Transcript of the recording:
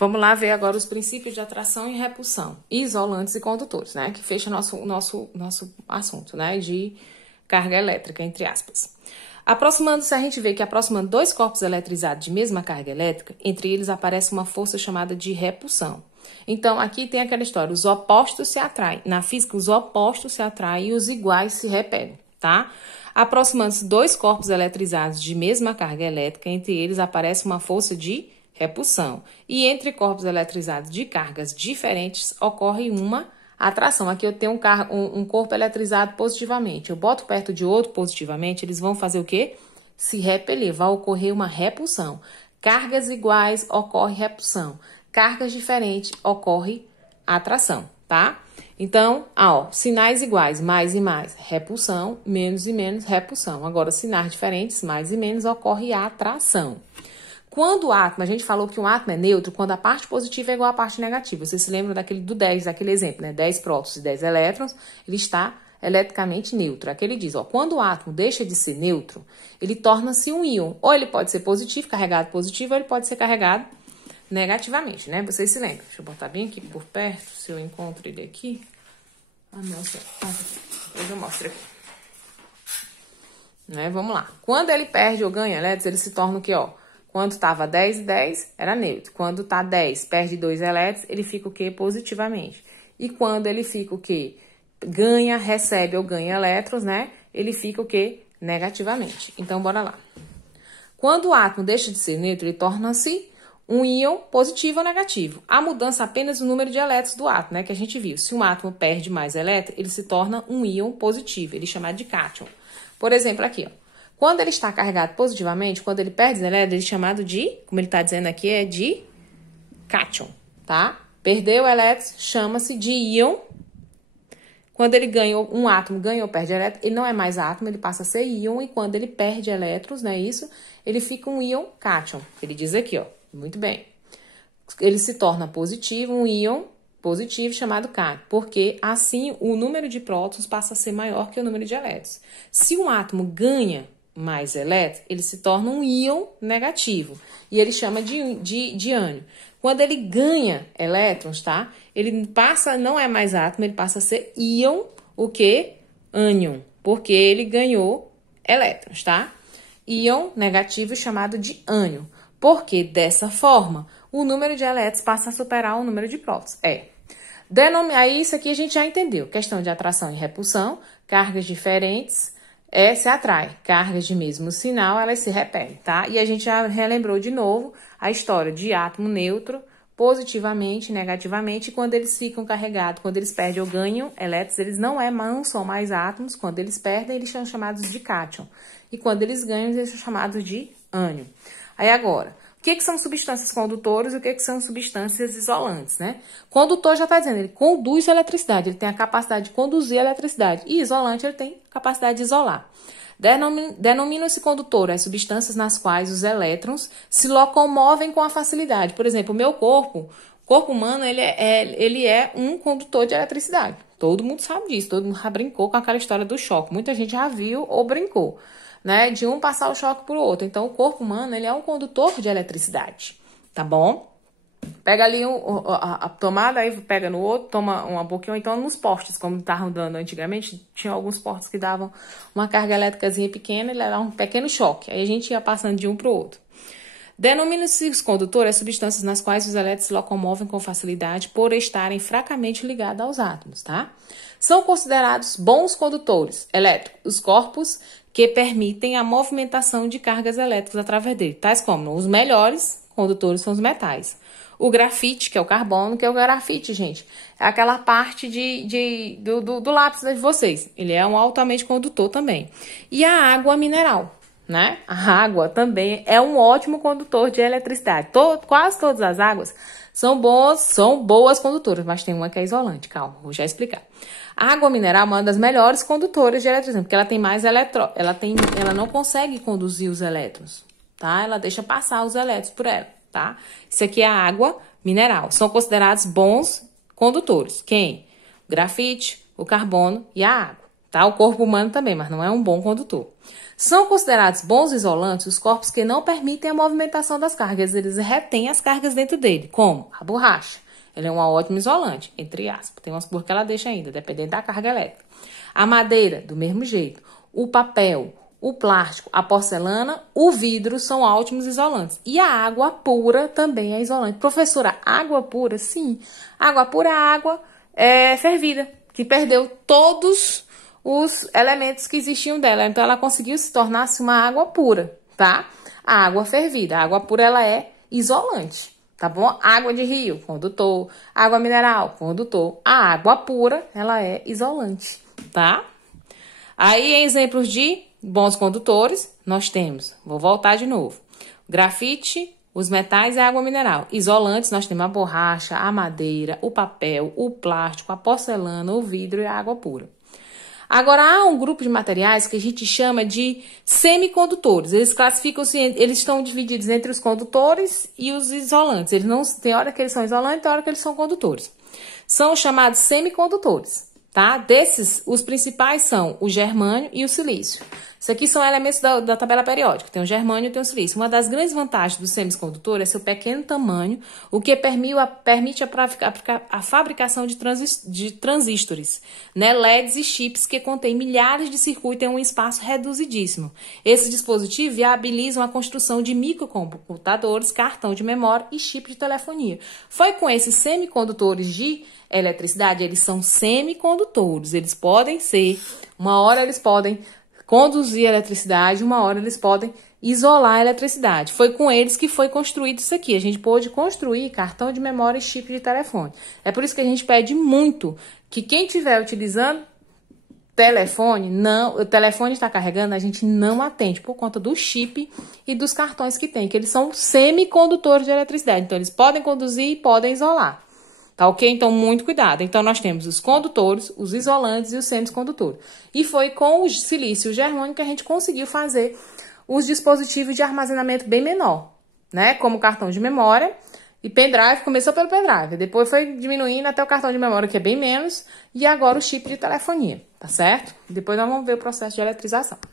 Vamos lá ver agora os princípios de atração e repulsão, isolantes e condutores, né? Que fecha nosso assunto, né? De carga elétrica, entre aspas. Se a gente vê que aproximando dois corpos eletrizados de mesma carga elétrica, entre eles aparece uma força chamada de repulsão. Então, aqui tem aquela história, os opostos se atraem. Na física, os opostos se atraem e os iguais se repelem, tá? Aproximando-se dois corpos eletrizados de mesma carga elétrica, entre eles aparece uma força de repulsão. E entre corpos eletrizados de cargas diferentes, ocorre uma atração. Aqui eu tenho um corpo eletrizado positivamente. Eu boto perto de outro positivamente, eles vão fazer o quê? Se repelir, vai ocorrer uma repulsão. Cargas iguais, ocorre repulsão. Cargas diferentes, ocorre atração, tá? Então, sinais iguais, mais e mais, repulsão, menos e menos, repulsão. Agora, sinais diferentes, mais e menos, ocorre atração. Quando o átomo, a gente falou que um átomo é neutro quando a parte positiva é igual à parte negativa. Você se lembra daquele exemplo, né? 10 prótons e 10 elétrons, ele está eletricamente neutro. Aqui ele diz, quando o átomo deixa de ser neutro, ele torna-se um íon. Ou ele pode ser positivo, carregado positivo, ou ele pode ser carregado negativamente, né? Vocês se lembram. Deixa eu botar bem aqui por perto, se eu encontro ele aqui. Nossa, depois eu mostro aqui. Né? Vamos lá. Quando ele perde ou ganha elétrons, ele se torna o quê, Quando estava 10 e 10, era neutro. Quando está 10, perde 2 elétrons, ele fica o quê? Positivamente. E quando ele fica o quê? Recebe ou ganha elétrons, né? Ele fica o quê? Negativamente. Então, bora lá. Quando o átomo deixa de ser neutro, ele torna-se um íon positivo ou negativo. A mudança apenas no número de elétrons do átomo, né? Que a gente viu. Se um átomo perde mais elétrons, ele se torna um íon positivo. Ele é chamado de cátion. Por exemplo, aqui, Quando ele está carregado positivamente, quando ele perde elétrons, ele é chamado de, como ele está dizendo aqui, é de cátion, tá? Perdeu elétrons, chama-se de íon. Quando ele um átomo ganha ou perde elétrons, ele não é mais átomo, ele passa a ser íon. E quando ele perde elétrons, não é isso? Ele fica um íon cátion. Ele diz aqui, muito bem. Ele se torna positivo, um íon positivo chamado cátion, porque assim o número de prótons passa a ser maior que o número de elétrons. Se um átomo ganha mais elétrons, ele se torna um íon negativo. E ele chama de ânion. Quando ele ganha elétrons, tá? Ele não é mais átomo, ele passa a ser íon, o quê? Ânion. Porque ele ganhou elétrons, tá? Íon negativo chamado de ânion. Porque dessa forma, o número de elétrons passa a superar o número de prótons. Aí isso aqui a gente já entendeu. Questão de atração e repulsão, cargas diferentes se atraem. Cargas de mesmo sinal, elas se repelem, tá? E a gente já relembrou de novo a história de átomo neutro, positivamente, negativamente, quando eles ficam carregados, quando eles perdem ou ganham elétrons, eles não são mais átomos. Quando eles perdem, eles são chamados de cátion. E quando eles ganham, eles são chamados de ânion. Aí agora, o que são substâncias condutores e o que são substâncias isolantes, né? Condutor já está dizendo, ele conduz a eletricidade, ele tem a capacidade de conduzir a eletricidade. E isolante, ele tem a capacidade de isolar. Denomina-se condutor as substâncias nas quais os elétrons se locomovem com a facilidade. Por exemplo, o corpo humano, ele é um condutor de eletricidade. Todo mundo sabe disso, todo mundo já brincou com aquela história do choque. Muita gente já viu ou brincou, né, de um passar o choque para o outro. Então, o corpo humano, ele é um condutor de eletricidade, tá bom? Pega ali a tomada, aí pega no outro, toma uma boquinha, ou então nos postes, como estavam dando antigamente, tinha alguns postes que davam uma carga elétricazinha pequena e davam um pequeno choque. Aí a gente ia passando de um para o outro. Denomina-se os condutores as substâncias nas quais os elétrons se locomovem com facilidade por estarem fracamente ligados aos átomos, tá? São considerados bons condutores elétricos os corpos que permitem a movimentação de cargas elétricas através dele, tais como os melhores condutores são os metais. O grafite, que é o carbono, que é o grafite, gente, é aquela parte do lápis de vocês. Ele é um altamente condutor também. E a água mineral, né? A água também é um ótimo condutor de eletricidade. Quase todas as águas são boas condutoras, mas tem uma que é isolante. Calma, vou já explicar. A água mineral é uma das melhores condutoras de eletricidade, porque ela tem mais elétrons. Ela não consegue conduzir os elétrons, tá? Ela deixa passar os elétrons por ela, tá? Isso aqui é a água mineral. São considerados bons condutores. Quem? O grafite, o carbono e a água, tá? O corpo humano também, mas não é um bom condutor. São considerados bons isolantes os corpos que não permitem a movimentação das cargas, eles retêm as cargas dentro dele, como a borracha. Ela é um ótimo isolante, entre aspas. Tem umas cores que ela deixa ainda, dependendo da carga elétrica. A madeira, do mesmo jeito. O papel, o plástico, a porcelana, o vidro são ótimos isolantes. E a água pura também é isolante. Professora, água pura? Sim. Água pura é água fervida, que perdeu todos os elementos que existiam dela. Então, ela conseguiu se tornar-se uma água pura, tá? A água fervida. A água pura, ela é isolante. Tá bom? Água de rio, condutor. Água mineral, condutor. A água pura, ela é isolante, tá? Aí, em exemplos de bons condutores, nós temos, vou voltar de novo, grafite, os metais e a água mineral. Isolantes, nós temos a borracha, a madeira, o papel, o plástico, a porcelana, o vidro e a água pura. Agora, há um grupo de materiais que a gente chama de semicondutores. Eles classificam-se, eles estão divididos entre os condutores e os isolantes. Eles não, tem hora que eles são isolantes, tem hora que eles são condutores. São chamados semicondutores, tá? Desses, os principais são o germânio e o silício. Isso aqui são elementos da tabela periódica. Tem o germânio e tem o silício. Uma das grandes vantagens do semicondutor é seu pequeno tamanho, o que permite a fabricação de transistores, né? LEDs e chips que contêm milhares de circuitos em um espaço reduzidíssimo. Esses dispositivos viabilizam a construção de microcomputadores, cartão de memória e chip de telefonia. Foi com esses semicondutores de eletricidade, eles são semicondutores. Eles podem ser, uma hora eles podem conduzir a eletricidade, uma hora eles podem isolar a eletricidade. Foi com eles que foi construído isso aqui. A gente pôde construir cartão de memória e chip de telefone. É por isso que a gente pede muito que quem estiver utilizando telefone, o telefone está carregando, a gente não atende por conta do chip e dos cartões que tem, que eles são semicondutores de eletricidade. Então, eles podem conduzir e podem isolar. Tá ok? Então, muito cuidado. Então, nós temos os condutores, os isolantes e os semicondutores. E foi com o silício e o germânio que a gente conseguiu fazer os dispositivos de armazenamento bem menor, né? Como o cartão de memória e pendrive. Começou pelo pendrive, depois foi diminuindo até o cartão de memória, que é bem menos, e agora o chip de telefonia, tá certo? Depois nós vamos ver o processo de eletrização.